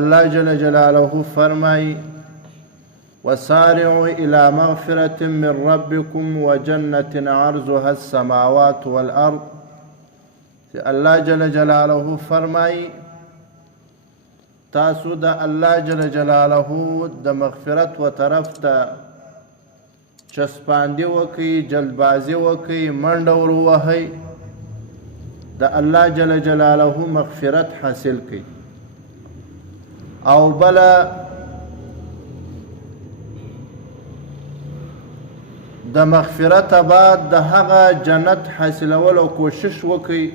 الله جل جلاله فرمای وسارعوا إلى مغفرة من ربكم وجنة عرضها السماوات والأرض. الله جل جلاله فرمای تاسو د الله جل جلاله د مغفرت و طرف ته چسپاندی وکي، جلدبازی وکي، منډه ور ووهئ، د الله جل جلاله مغفرت حاصل کړئ. او بلا د مغفرت بعد د هغه جنت حاصلولو کوشش وکړي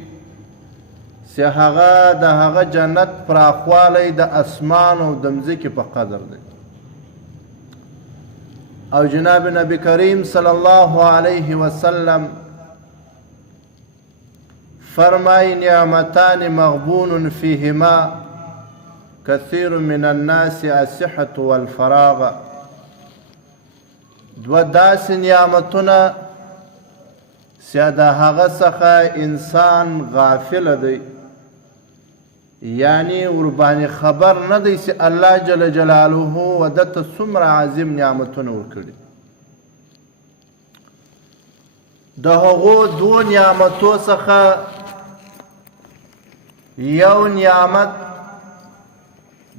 چې هغه د هغه جنت پراخوالی د اسمان او د مځکې په قدر دی. او جناب نبی کریم صلی الله علیه وسلم فرمای نعمتان مغبون فیهما كثير من الناس الصحة والفراغ. دو داس نعمتونه چې د هغه څخه انسان غافل دی، یعنی ورباندې خبر نه دی چې الله جل جلاله ودته څومره عظیم نعمتونه ورکړي. د هغو دو نعمتو څخه یو نعمت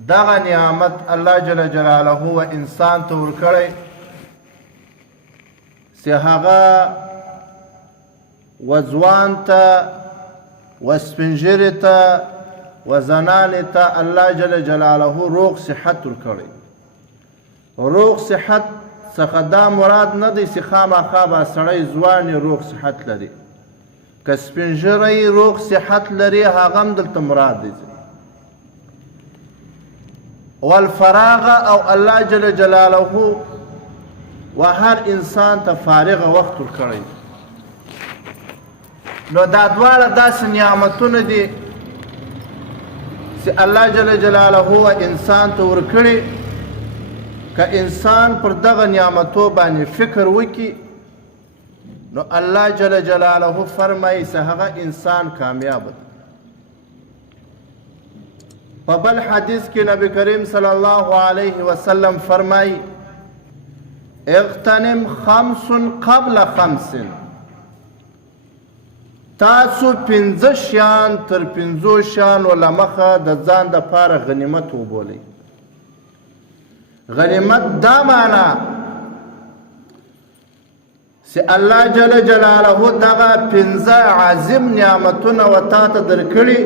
دغه نعمت الله جل جلاله و انسان ته ورکړی چې هغه و ځوان ته و سپین ږیري ته و زنانې ته الله جل جلاله روغ صحت ورکړی. روغ صحت څخه دا مراد نه دی چې خامخا به سړی ځوان روغ صحت لري، که سپین ږیری روغ صحت لري هغه هم دلته مراد دی. والفراغ او الله جل جلاله و هر انسان ته فارغ وخت ورکړی. نو دا دواړه داسې نعمتونه دي چې الله جل جلاله و انسان ته ورکړي. که انسان پر دغه نعمتو باندې فکر وکړي نو الله جل جلاله فرمایي چې هغه انسان کامیاب دی. په بل حدیث کې نبی کریم صلی الله علیه وسلم فرمای اغتنم خمس قبل خمس. تاسو پنځه شیان تر پنځو شیانو له مخه د ځان دپاره غنیمت وبولئ. غنیمت دا معنا چې الله جل جلاله دغه پنځه عظیم نعمتونه و تا ته درکړي،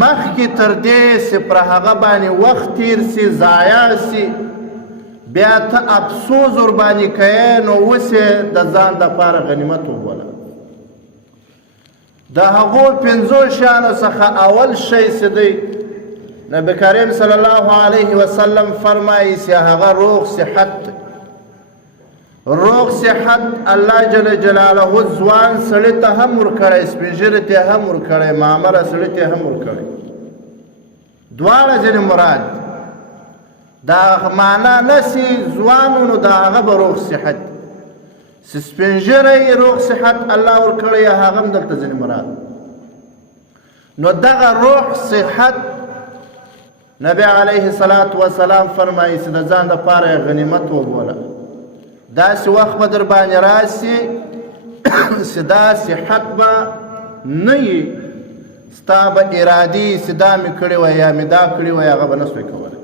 مخکې تر دې چې پر هغه باندې وخت تیر سي، ضایع سي، بیا ته افسوس ورباندې کوې، نو اوس یې د ځان دپاره غنیمت وبوله. د هغو پنځو شیانو څخه اول شی چې دی نبي کریم صلی الله علیه وسلم فرمایي چې هغه روغ صحت. روغ صحت الله جل جلاله ځوان سړي ته هم ورکړی، سپین ږیري ته هم ورکړی، معمره سړي ته هم ورکړی. دواړه ځینې مراد دا معنا نسی ځوانو نو د هغه به روغ صحت، سپین ږیری روغ صحت الله ورکړی هغه هم دلته ځینې مراد. نو دغه روغ صحت نبی علیه الصلاة والسلام فرمایي چې د ځان دپاره غنیمت وبوله. داسې وخت به در باندې راسي چې دا صحت به نه وي، ستا به ارادي چې دا مې کړې وی یا مې دا کړې وی هغه به نه سوی کولی.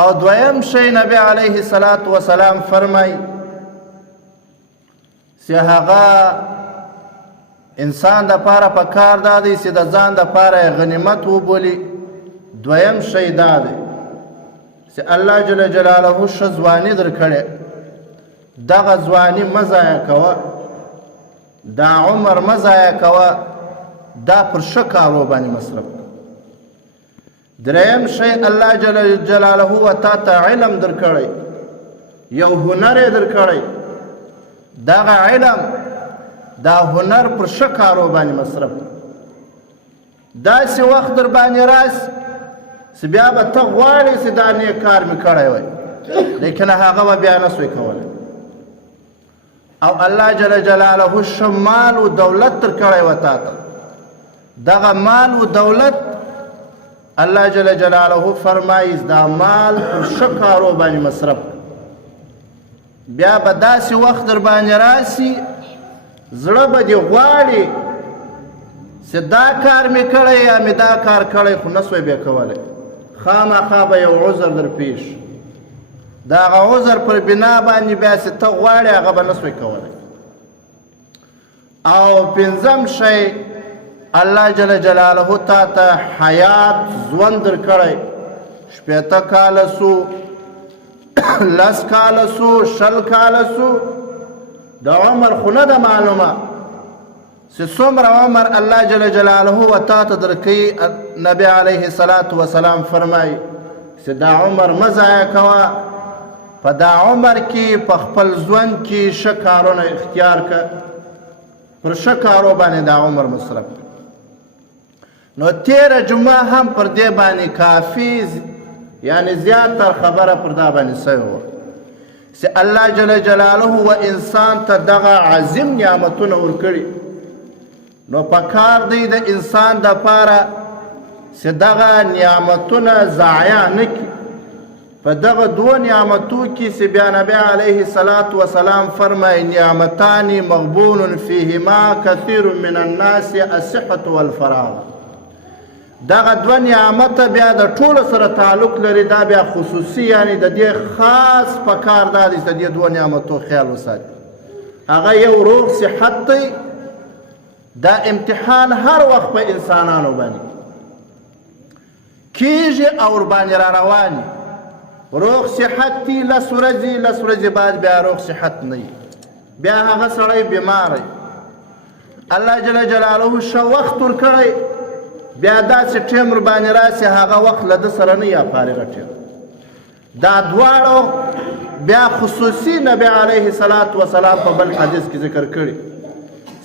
او دویم شی نبی علیه الصلاة والسلام فرمایي چې هغه انسان دپاره پکار دا دی چې د ځان دپاره غنیمت وبولي. دویم شی دا دی چې الله جل جلاله ښه ځواني درکړې، دغه ځواني مه ضایع کوه، دا عمر مه ضایع کوه، دا پر ښه کارو باندې مصرف کړه. دریم شی الله جل جلاله و تا ته علم درکړی، یو هنر یې درکړی. دغه علم دا هنر پر ښه کارو باندې مصرف کړه. داسې وخت در باندې راسي چې بیا به ته غواړې چې دا نیک کار مې کړی وی، لیکن هغه به بیا نه سوی کولی. او الله جل جلاله ښه مال و دولت درکړی و تا ته. دغه مال و دولت الله جل جلاله فرمایي دا مال پر ښه کارو باندې مصرف بیا به داسې وخت در باندې راسي زړه به دې غواړي چې دا کار مې کړی یا مې دا کار کړی خو نه سوی بیا کولی خامخا به یو عذر در پیش د هغه عذر پر بنا باندې بیا چې ته غواړې هغه به نه سوی کولی او پنځم شی الله جل جلاله تا ته حیات ژوند در کړی 80 کاله سو 10 کاله سو 20 کاله سو د عمر خو نه ده معلومه چې څومره عمر الله جل جلاله و تا ته درکوي نبی علیه الصلاة وسلام فرمایي چې دا عمر مه ضایع کوه په دا عمر کې په خپل ژوند کې ښه کارونه اختیار کړه پر ښه کارو باندې دا عمر مصرف نو تیره جمعه هم پر دې باندې کافي یعنی زیاتر خبره پر دا باندې سوی وه چې الله جل جلاله و انسان ته دغه عظیم نعمتونه ورکړي نو پکار دی د انسان دپاره چې دغه نعمتونه ضایع نه کړي په دغه دوه نعمتو کې چې بیا نبی علیه الصلاة وسلام فرمایي نعمتان مغبون فیهما کثیر من الناس الصحة والفراغ دغه دوه نعمته بیا د ټولو سره تعلق لري دا بیا خصوصي یعنی د دې خاص پکار دا دی چې د دې دوه نعمتو خیال وساتي هغه یو روغ صحت دی دا امتحان هر وخت په انسانانو باندې کیږي او ورباندې را روان روغ صحت دی 10 ورځې بعد بیا روغ صحت نه بیا هغه سړی بیمار الله جل جلاله ښه وخت ورکړی بیا داسې ټیم ورباندې راسي هغه وخت له ده سره نه یا فارغه ټیم دا دواړو بیا خصوصي نبی علیه الصلاة وسلام په بل حدیث کې ذکر کړي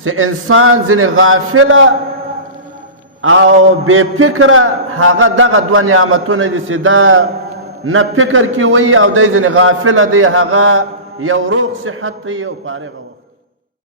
چې انسان ځینې غافله او بې فکره هغه دغه دوه نعمتونه دي چې دا نه فکر کې وي او دی ځینې غافله دی هغه یو روغ صحت دی او فارغه